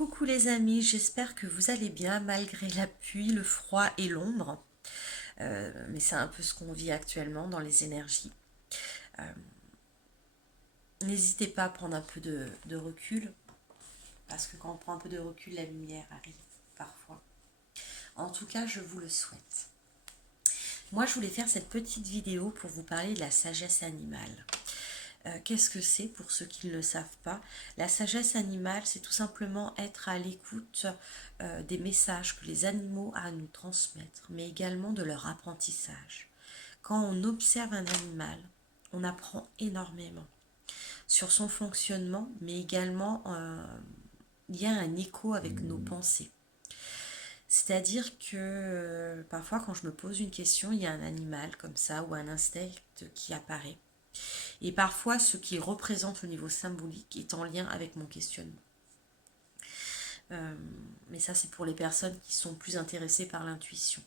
Coucou les amis, j'espère que vous allez bien malgré la pluie, le froid et l'ombre. Mais c'est un peu ce qu'on vit actuellement dans les énergies. Euh, N'hésitez pas à prendre un peu de recul, parce que quand on prend un peu de recul, la lumière arrive parfois. En tout cas, je vous le souhaite. Moi, je voulais faire cette petite vidéo pour vous parler de la sagesse animale. Qu'est-ce que c'est pour ceux qui ne le savent pas? La sagesse animale, c'est tout simplement être à l'écoute des messages que les animaux ont à nous transmettre, mais également de leur apprentissage. Quand on observe un animal, on apprend énormément sur son fonctionnement, mais également il y a un écho avec nos pensées. C'est-à-dire que parfois quand je me pose une question, il y a un animal comme ça ou un insecte qui apparaît. Et parfois, ce qui représente au niveau symbolique est en lien avec mon questionnement. Mais ça, c'est pour les personnes qui sont plus intéressées par l'intuition.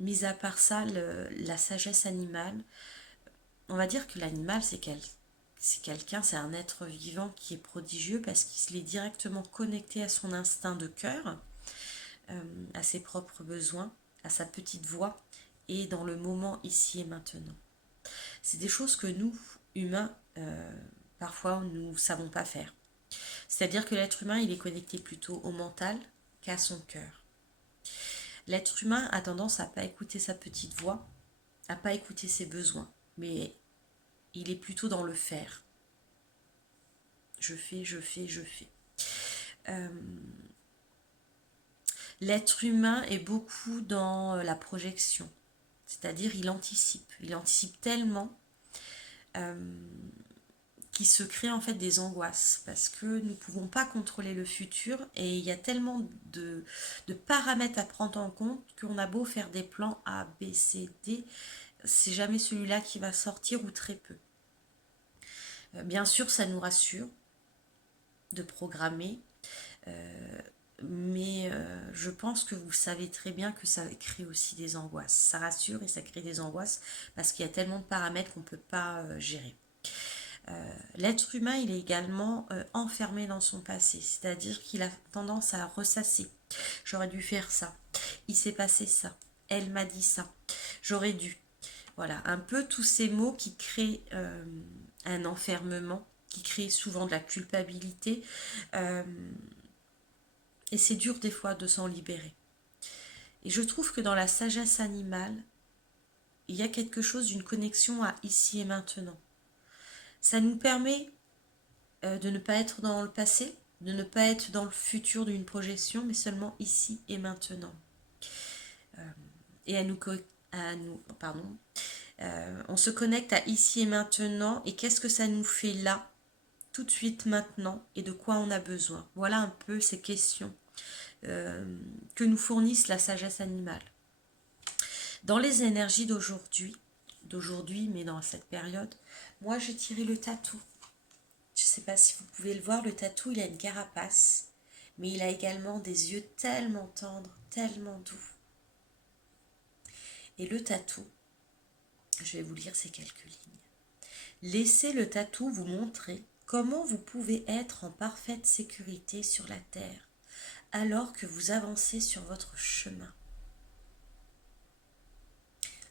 Mis à part ça, la sagesse animale, on va dire que l'animal, c'est quelqu'un, c'est un être vivant qui est prodigieux parce qu'il est directement connecté à son instinct de cœur, à ses propres besoins, à sa petite voix et dans le moment ici et maintenant. C'est des choses que nous, humains, parfois nous ne savons pas faire. C'est-à-dire que l'être humain, il est connecté plutôt au mental qu'à son cœur. L'être humain a tendance à pas écouter sa petite voix, à pas écouter ses besoins, mais il est plutôt dans le faire. Je fais, je fais, je fais. Euh, L'être humain est beaucoup dans la projection, c'est-à-dire il anticipe tellement euh, qui se crée en fait des angoisses parce que nous ne pouvons pas contrôler le futur et il y a tellement de paramètres à prendre en compte qu'on a beau faire des plans A, B, C, D, c'est jamais celui-là qui va sortir ou très peu. Bien sûr, ça nous rassure de programmer, mais je pense que vous savez très bien que ça crée aussi des angoisses. Ça rassure et ça crée des angoisses parce qu'il y a tellement de paramètres qu'on ne peut pas gérer. L'être humain, il est également enfermé dans son passé, c'est-à-dire qu'il a tendance à ressasser. J'aurais dû faire ça, il s'est passé ça, elle m'a dit ça, j'aurais dû. Voilà, un peu tous ces mots qui créent un enfermement, qui créent souvent de la culpabilité, euh, et c'est dur des fois de s'en libérer. Et je trouve que dans la sagesse animale, il y a quelque chose d'une connexion à ici et maintenant. Ça nous permet de ne pas être dans le passé, de ne pas être dans le futur d'une projection, mais seulement ici et maintenant. Et pardon, on se connecte à ici et maintenant, et qu'est-ce que ça nous fait là, tout de suite maintenant, et de quoi on a besoin. Voilà un peu ces questions que nous fournissent la sagesse animale. Dans les énergies d'aujourd'hui, mais dans cette période, moi j'ai tiré le tatou. Je ne sais pas si vous pouvez le voir, le tatou, il a une carapace, mais il a également des yeux tellement tendres, tellement doux. Et le tatou, je vais vous lire ces quelques lignes. Laissez le tatou vous montrer comment vous pouvez être en parfaite sécurité sur la terre alors que vous avancez sur votre chemin.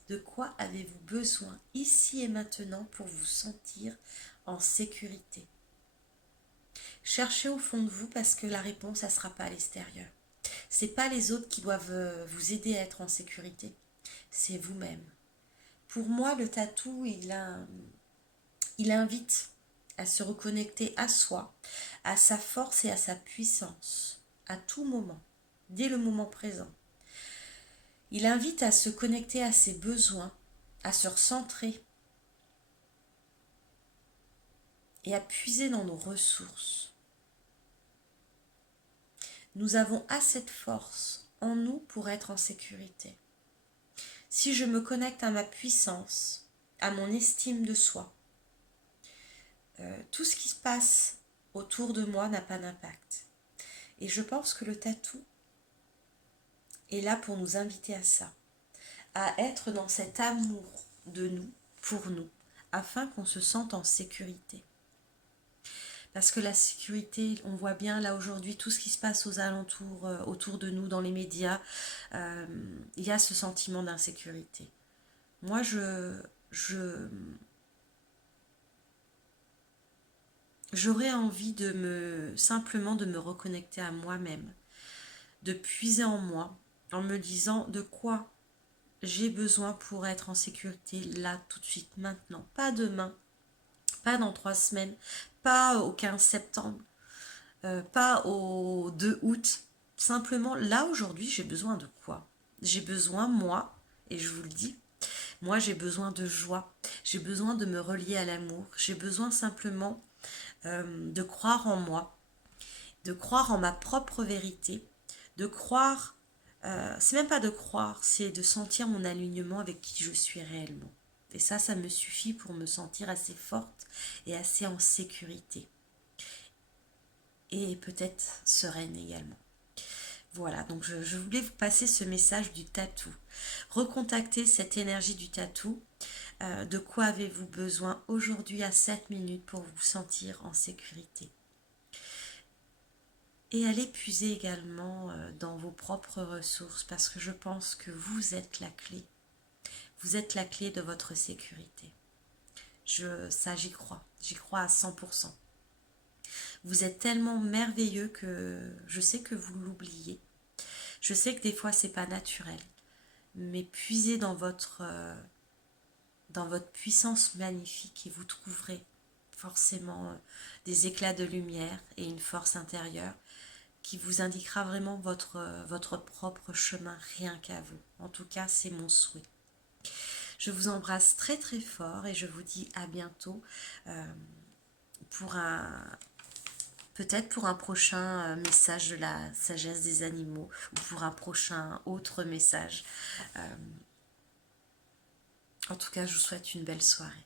De quoi avez-vous besoin ici et maintenant pour vous sentir en sécurité? Cherchez au fond de vous parce que la réponse, ça ne sera pas à l'extérieur. C'est pas les autres qui doivent vous aider à être en sécurité, c'est vous-même. Pour moi, le tatou, il invite à se reconnecter à soi, à sa force et à sa puissance, à tout moment, dès le moment présent. Il invite à se connecter à ses besoins, à se recentrer et à puiser dans nos ressources. Nous avons assez de force en nous pour être en sécurité. Si je me connecte à ma puissance, à mon estime de soi, tout ce qui se passe autour de moi n'a pas d'impact. Et je pense que le tatou est là pour nous inviter à ça, à être dans cet amour de nous, pour nous, afin qu'on se sente en sécurité. Parce que la sécurité, on voit bien là aujourd'hui tout ce qui se passe aux alentours, autour de nous, dans les médias, il y a ce sentiment d'insécurité. Moi, je, j'aurais envie simplement de me reconnecter à moi-même, de puiser en moi, en me disant de quoi j'ai besoin pour être en sécurité là, tout de suite, maintenant. Pas demain, pas dans 3 semaines, pas au 15 septembre, pas au 2 août. Simplement, là, aujourd'hui, j'ai besoin de quoi? J'ai besoin, moi, et je vous le dis, moi, j'ai besoin de joie. J'ai besoin de me relier à l'amour. J'ai besoin simplement de croire en moi, de croire en ma propre vérité, de croire, c'est même pas de croire, c'est de sentir mon alignement avec qui je suis réellement. Et ça me suffit pour me sentir assez forte et assez en sécurité. Et peut-être sereine également. Voilà, donc je voulais vous passer ce message du tatou. Recontactez cette énergie du tatou. De quoi avez-vous besoin aujourd'hui à 7 minutes pour vous sentir en sécurité? Et allez puiser également dans vos propres ressources parce que je pense que vous êtes la clé. Vous êtes la clé de votre sécurité. Ça, j'y crois. J'y crois à 100%. Vous êtes tellement merveilleux que je sais que vous l'oubliez. Je sais que des fois, c'est pas naturel. Mais puisez dans votre puissance magnifique et vous trouverez forcément des éclats de lumière et une force intérieure qui vous indiquera vraiment votre propre chemin, rien qu'à vous. En tout cas, c'est mon souhait. Je vous embrasse très très fort et je vous dis à bientôt pour peut-être pour un prochain message de la sagesse des animaux ou pour un prochain autre message. En tout cas, je vous souhaite une belle soirée.